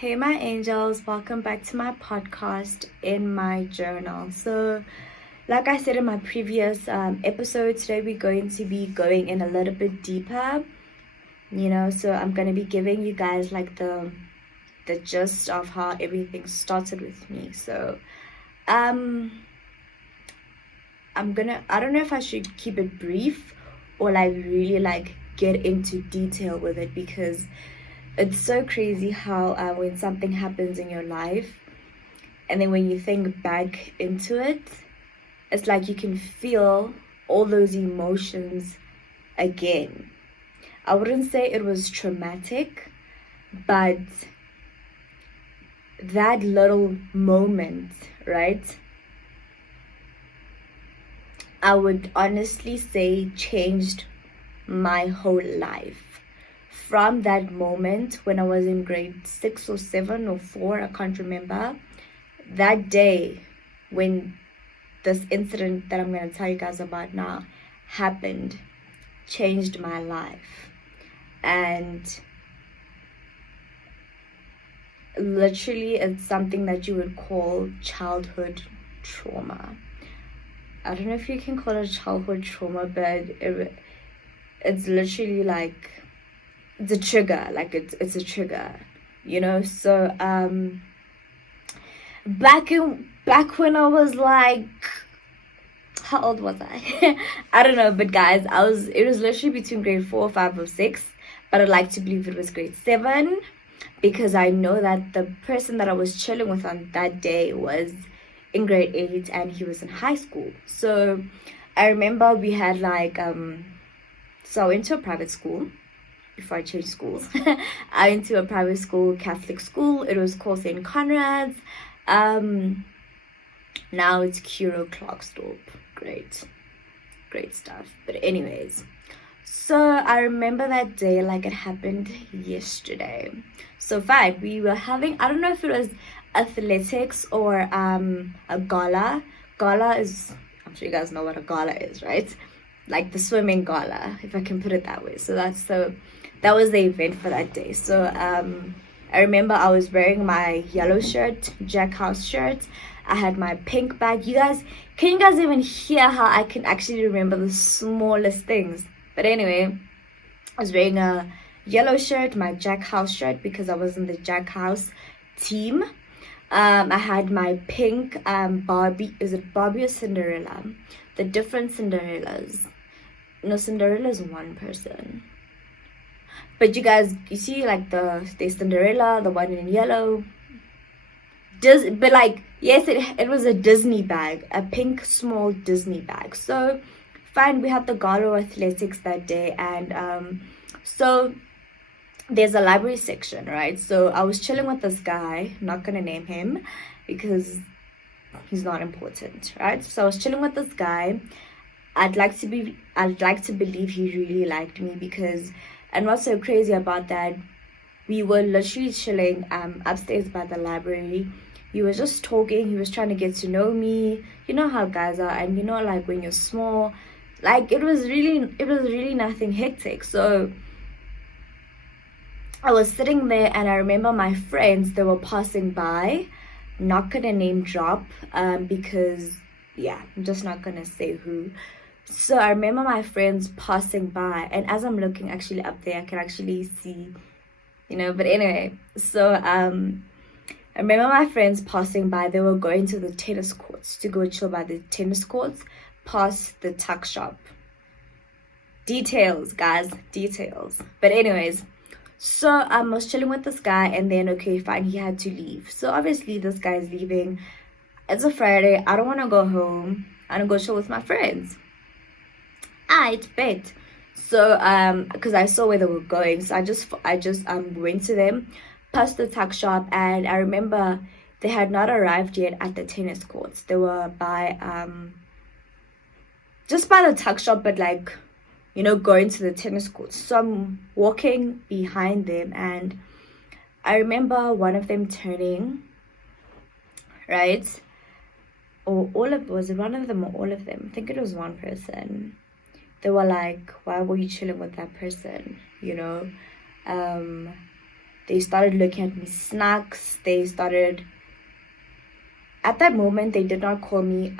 Hey, my angels, welcome back to my podcast in my journal. So, like I said in my previous episode, today we're going to be going in a little bit deeper, so I'm going to be giving you guys like the gist of how everything started with me. So, um, I don't know if I should keep it brief or like really like get into detail with it because it's so crazy how when something happens in your life and then when you think back into it, it's like you can feel all those emotions again. I wouldn't say it was traumatic, but that little moment, right? I would honestly say changed my whole life. From that moment when I was in grade 6 or 7 or 4, I can't remember, that day when this incident that I'm going to tell you guys about now happened, changed my life. And literally, it's something that you would call childhood trauma. I don't know if you can call it childhood trauma, but it's literally like it's a trigger, like it's a trigger, so back when I was like, how old was I? I don't know, but guys, it was literally between grade 4, 5 or 6, but I'd like to believe it was grade 7 because I know that the person that I was chilling with on that day was in grade 8 and he was in high school. So I remember we had like so I went to a private school before I changed schools. I went to a private school, Catholic school. It was called St. Conrad's. Now it's Curo Clarksdorp. Great stuff. But anyways, so I remember that day like it happened yesterday. So fine, we were having, I don't know if it was athletics or a gala. Gala is, I'm sure you guys know what a gala is, right? Like the swimming gala, if I can put it that way. So that was the event for that day. So I remember I was wearing my yellow shirt, Jack House shirt. I had my pink bag. Can you guys even hear how I can actually remember the smallest things? But anyway, I was wearing a yellow shirt, my Jack House shirt, because I was in the Jack House team. I had my pink Barbie. Is it Barbie or Cinderella? The different Cinderellas. No, Cinderella is one person. But you guys, you see like the Cinderella, the one in yellow. But like, yes, it was a Disney bag, a pink small Disney bag. So fine, we had the gala athletics that day, and so there's a library section, right? So I was chilling with this guy, not gonna name him because he's not important, right? So I was chilling with this guy. I'd like to believe he really liked me because, and what's so crazy about that, we were literally chilling upstairs by the library. He was just talking, he was trying to get to know me. You know how guys are, and like when you're small, like it was really nothing hectic. So I was sitting there and I remember my friends, they were passing by. Not gonna name drop because yeah, I'm just not gonna say who. So I remember my friends passing by, and as I'm looking actually up there, I can actually see, but anyway, so I remember my friends passing by. They were going to the tennis courts to go chill by the tennis courts past the tuck shop. Details, guys, details. But anyways, so I was chilling with this guy, and then okay, fine, he had to leave. So obviously this guy's leaving. It's a Friday. I don't want to go home. I don't go chill with my friends. I'd bet. So because I saw where they were going, so I just went to them past the tuck shop, and I remember they had not arrived yet at the tennis courts. They were by just by the tuck shop, but like going to the tennis courts. So I'm walking behind them, and I remember one of them turning, right? Or was it one of them or all of them? I think it was one person. They were like, why were you chilling with that person? They started looking at me snacks. They started, at that moment, they did not call me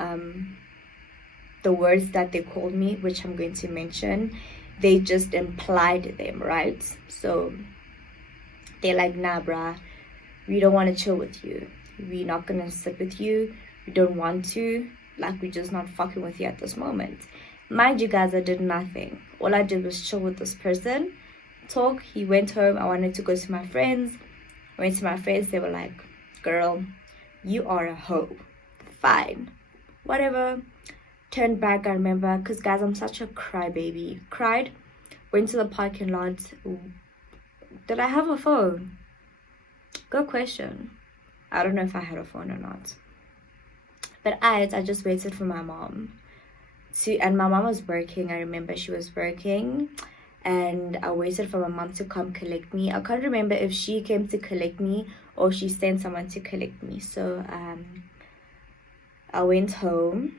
the words that they called me, which I'm going to mention. They just implied them, right? So they're like, nah, bruh, we don't want to chill with you. We're not going to sit with you. We don't want to. Like, we're just not fucking with you at this moment. Mind you guys, I did nothing. All I did was chill with this person, talk. He went home. I wanted to go to my friends. I went to my friends. They were like, girl, you are a hoe. Fine. Whatever. Turned back, I remember, because guys, I'm such a crybaby. Cried. Went to the parking lot. Did I have a phone? Good question. I don't know if I had a phone or not. But I just waited for my mom. And my mom was working. I remember she was working. And I waited for my mom to come collect me. I can't remember if she came to collect me or she sent someone to collect me. So I went home.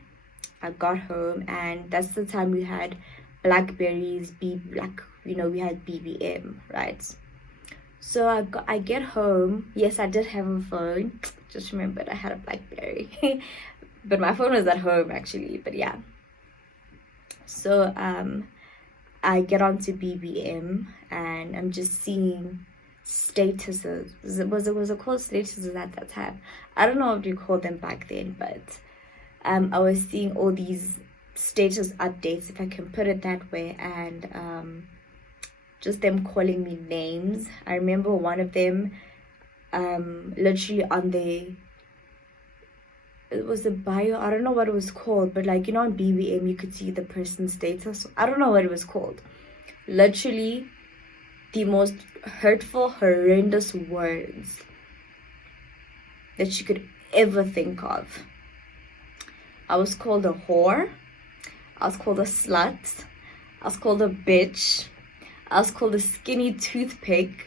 I got home, and that's the time we had Blackberries, we had BBM, right? So I get home. Yes, I did have a phone. Just remembered I had a Blackberry. But my phone was at home, actually. But yeah. So I get onto BBM, and I'm just seeing statuses. Was it called statuses at that time? I don't know what you called them back then, but I was seeing all these status updates, if I can put it that way, and just them calling me names. I remember one of them literally on it was a bio, I don't know what it was called, but like, on BBM you could see the person's status. I don't know what it was called. Literally the most hurtful, horrendous words that you could ever think of. I was called a whore. I was called a slut. I was called a bitch. I was called a skinny toothpick.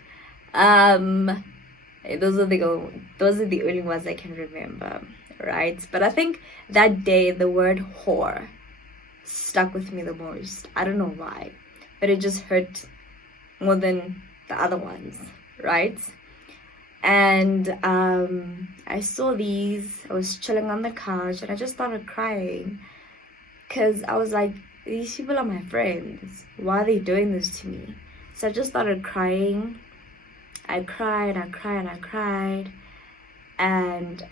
Those are the only ones I can remember, right? But I think that day the word whore stuck with me the most. I don't know why, but it just hurt more than the other ones, right? And I saw these. I was chilling on the couch, and I just started crying, because I was like, these people are my friends. Why are they doing this to me? So I just started crying. I cried. And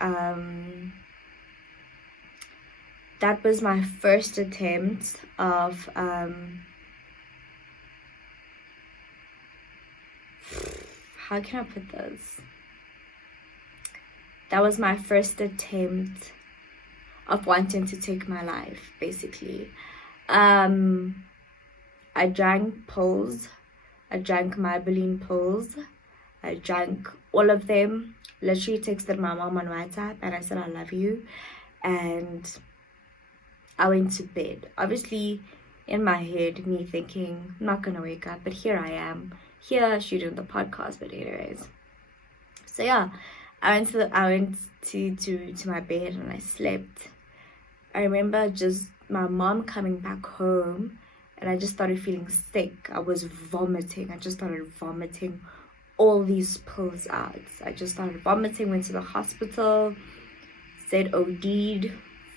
that was my first attempt of how can I put this? That was my first attempt of wanting to take my life, basically. I drank pills. I drank Maybelline pills. I drank all of them. Literally texted my mom on WhatsApp and I said, I love you. And I went to bed. Obviously, in my head, me thinking, I'm not going to wake up. But here I am, here shooting the podcast. But anyways. So yeah. I went to my bed and I slept. I remember just my mom coming back home, and I just started feeling sick. I was vomiting. I just started vomiting all these pills out. I just started vomiting, went to the hospital, said OD'd,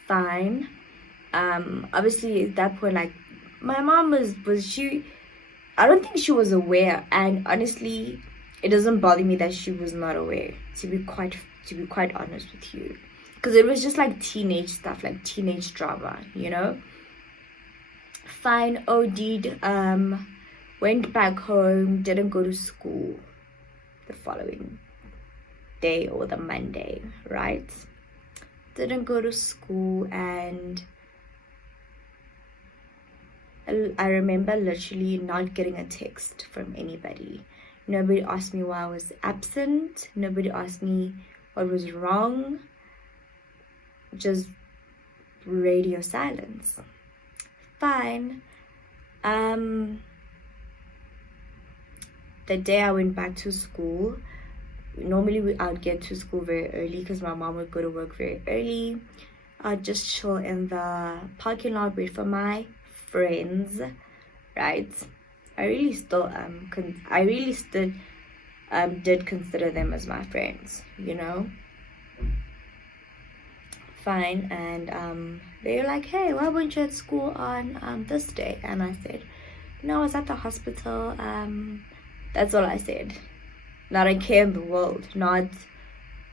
fine. Obviously at that point, like, my mom I don't think she was aware, and honestly, it doesn't bother me that she was not aware, to be quite honest with you, because it was just like teenage stuff, like teenage drama, Fine, OD'd, went back home, didn't go to school the following day or the Monday, right? Didn't go to school, and I remember literally not getting a text from anybody. Nobody asked me why I was absent. Nobody asked me what was wrong. Just radio silence. Fine. The day I went back to school, normally I'd get to school very early because my mom would go to work very early. I'd just chill in the parking lot, wait for my friends, right? I really still did consider them as my friends, you know. Fine. And they were like, hey, why weren't you at school on this day? And I said, no, I was at the hospital. That's all I said. Not a care in the world, not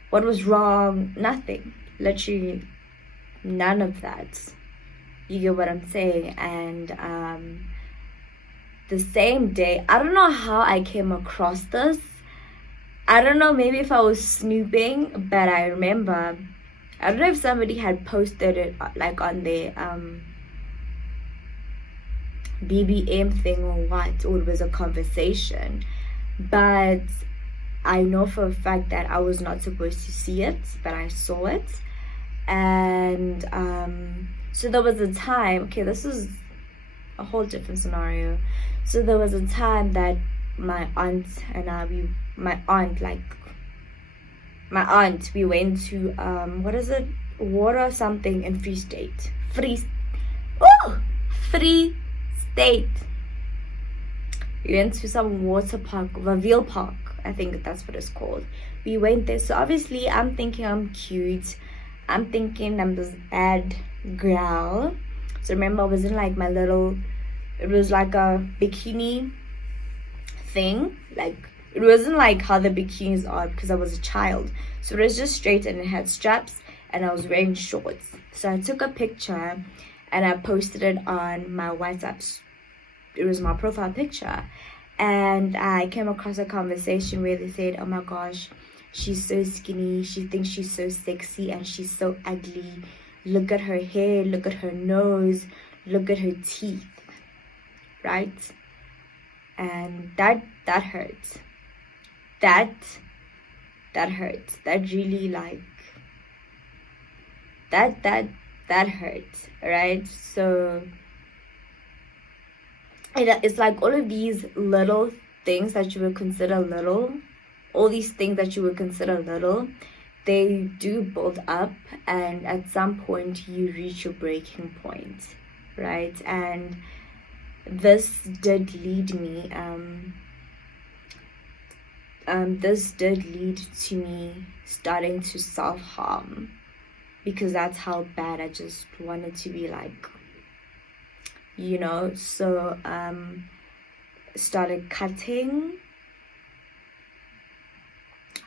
what was wrong, nothing. Literally none of that. You get what I'm saying? And the same day, I don't know how I came across this. I don't know, maybe if I was snooping, but I remember, I don't know if somebody had posted it like on their BBM thing or what, or it was a conversation. But I know for a fact that I was not supposed to see it, but I saw it. And so there was a time, okay, this is a whole different scenario. So there was a time that my aunt and I, we went to what is it, water something in Free State, Free State. We went to some water park, Vaville Park, I think that's what it's called. We went there. So obviously I'm thinking I'm cute, I'm thinking I'm this bad girl. So remember, I was in like my little, it was like a bikini thing. Like, it wasn't like how the bikinis are because I was a child. So it was just straight and it had straps and I was wearing shorts. So I took a picture and I posted it on my WhatsApp. It was my profile picture. And I came across a conversation where they said, oh my gosh, she's so skinny, she thinks she's so sexy, and she's so ugly. Look at her hair, look at her nose, look at her teeth, right? And that hurts. That hurts. That really, like, that hurts, right? So it's like all of these little things that you would consider little, all these things that you would consider little, they do build up, and at some point you reach your breaking point, right? And this did lead me this did lead to me starting to self-harm, because that's how bad I just wanted to be, like, you know. So started cutting.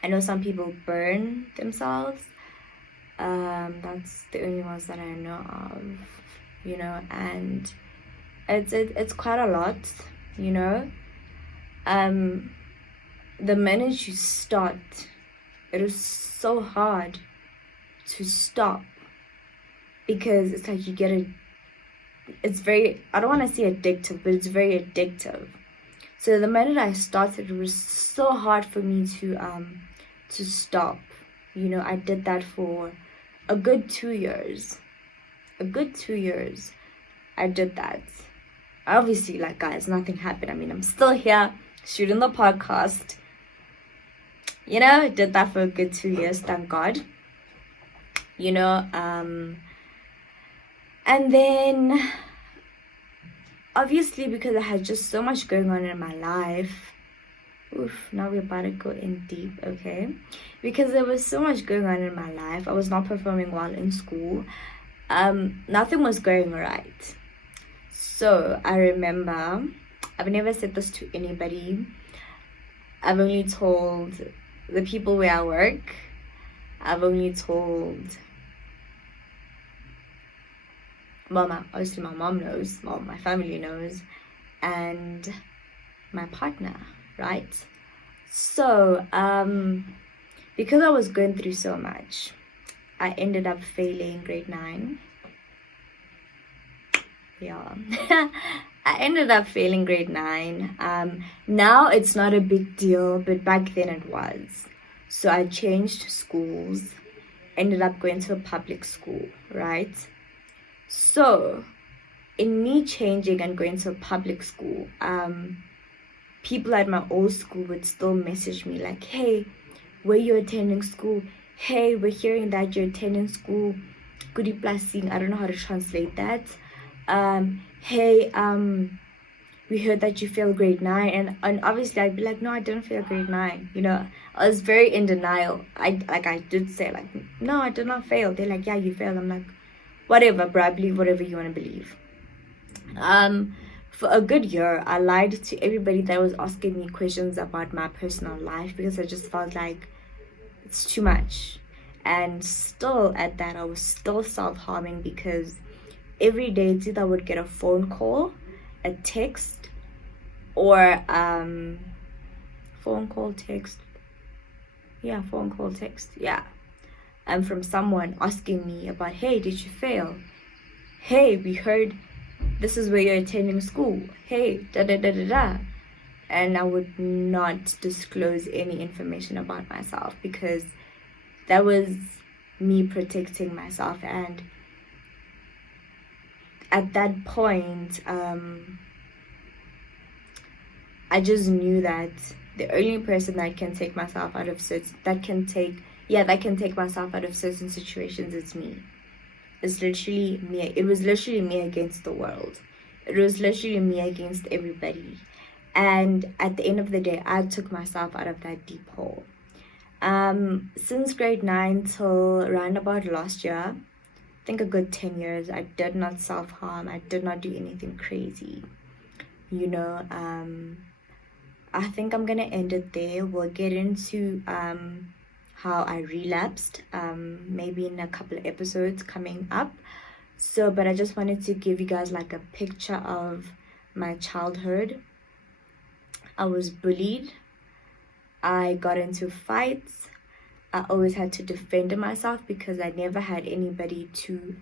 I know some people burn themselves. That's the only ones that I know of, you know. And it's quite a lot, you know. The minute you start, it is so hard to stop, because it's like you get it's very, I don't want to say addictive, but it's very addictive. So the minute I started, it was so hard for me to stop. You know, I did that for a good 2 years. A good 2 years I did that. Obviously, like, guys, nothing happened. I mean, I'm still here shooting the podcast. You know, I did that for a good 2 years, thank God. You know, and then obviously, because I had just so much going on in my life. Oof, now we're about to go in deep, okay? Because there was so much going on in my life. I was not performing well in school. Nothing was going right. So I remember, I've never said this to anybody. I've only told the people where I work. I've only told, well, obviously my mom knows, well, my family knows, and my partner, right? So because I was going through so much, I ended up failing grade 9. Yeah. I ended up failing grade 9. Now it's not a big deal, but back then it was. So I changed schools, ended up going to a public school, right? So in me changing and going to a public school, people at my old school would still message me like, hey, where you attending school? Hey, we're hearing that you're attending school. Goody blessing. I don't know how to translate that. Hey, we heard that you failed grade 9, and obviously I'd be like, no, I didn't fail grade 9. I was very in denial. I did say like, no, I did not fail. They're like, yeah, you failed. I'm like, whatever, bro, I believe whatever you want to believe. For a good year, I lied to everybody that was asking me questions about my personal life, because I just felt like it's too much. And still at that, I was still self-harming, because every day it's either I would get a phone call, a text, or phone call, text, from someone asking me about, hey, did you fail? Hey, we heard this is where you're attending school. Hey, da da da da da. And I would not disclose any information about myself, because that was me protecting myself. And at that point, I just knew that the only person that can take myself out of that can take myself out of certain situations is me. It's literally me. It was literally me against the world. It was literally me against everybody. And at the end of the day, I took myself out of that deep hole. Since grade 9 till around about last year, I think a good 10 years, I did not self-harm. I did not do anything crazy. I think I'm gonna end it there. We'll get into how I relapsed, maybe in a couple of episodes coming up. But I just wanted to give you guys like a picture of my childhood. I was bullied. I got into fights. I always had to defend myself, because I never had anybody to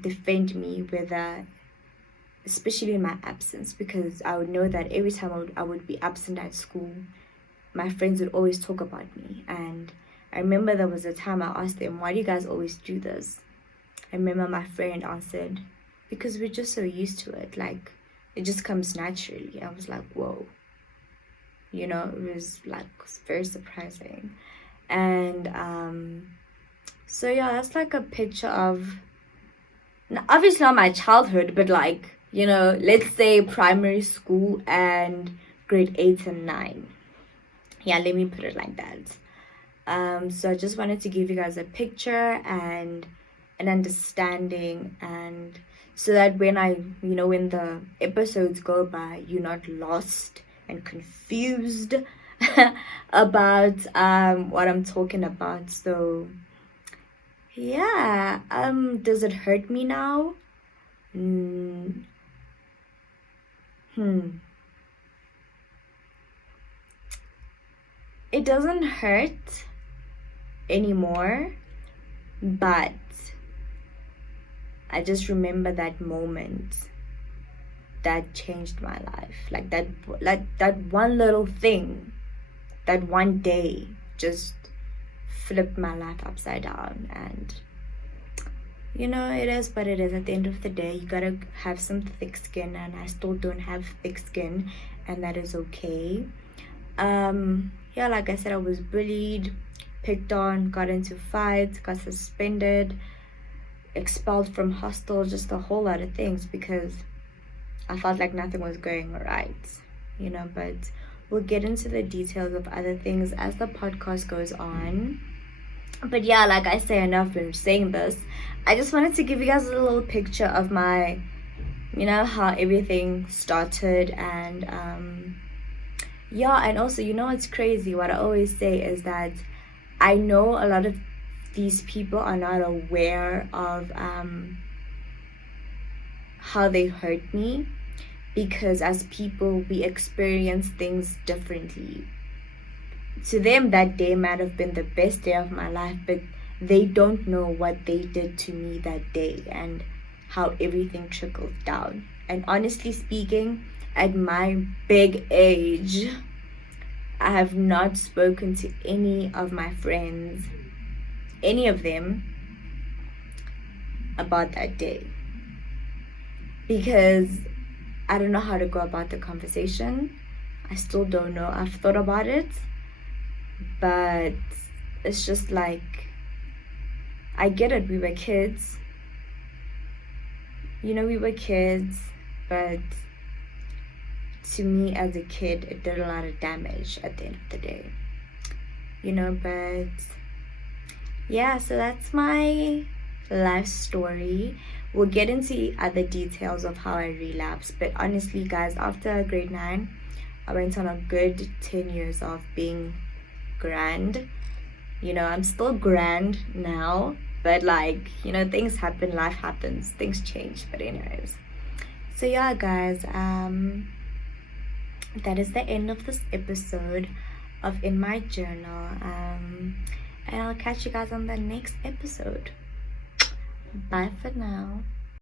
defend me, especially in my absence, because I would know that every time I would be absent at school, my friends would always talk about me. And I remember there was a time I asked them, why do you guys always do this? I remember my friend answered, because we're just so used to it. Like, it just comes naturally. I was like, whoa. It was like very surprising. And that's like a picture of, obviously not my childhood, but like, let's say primary school and grade 8 and 9. Yeah, let me put it like that. So I just wanted to give you guys a picture and an understanding, and so that when when the episodes go by, you're not lost and confused about what I'm talking about. So yeah, does it hurt me now? It doesn't hurt anymore, but I just remember that moment that changed my life. Like that one little thing, that one day just flipped my life upside down. And it is what it is. At the end of the day, you gotta have some thick skin, and I still don't have thick skin, and that is okay. Like I said, I was bullied, picked on, got into fights, got suspended, expelled from hostel, just a whole lot of things, because I felt like nothing was going right, but we'll get into the details of other things as the podcast goes on. But yeah, like I say, enough been saying this. I just wanted to give you guys a little picture of my, how everything started. And and also, it's crazy. What I always say is that I know a lot of these people are not aware of how they hurt me, because as people, we experience things differently. To them, that day might have been the best day of my life, but they don't know what they did to me that day and how everything trickled down. And honestly speaking, at my big age, I have not spoken to any of my friends, any of them, about that day, because I don't know how to go about the conversation. I still don't know. I've thought about it, but it's just like, I get it. We were kids. We were kids, but to me as a kid, it did a lot of damage at the end of the day, you know. But yeah, so that's my life story. We'll get into other details of how I relapsed, but honestly guys, after grade 9 I went on a good 10 years of being grand. You know, I'm still grand now, but like, you know, things happen, life happens, things change. But anyways, so yeah guys, that is the end of this episode of In My Journal, and I'll catch you guys on the next episode. Bye for now.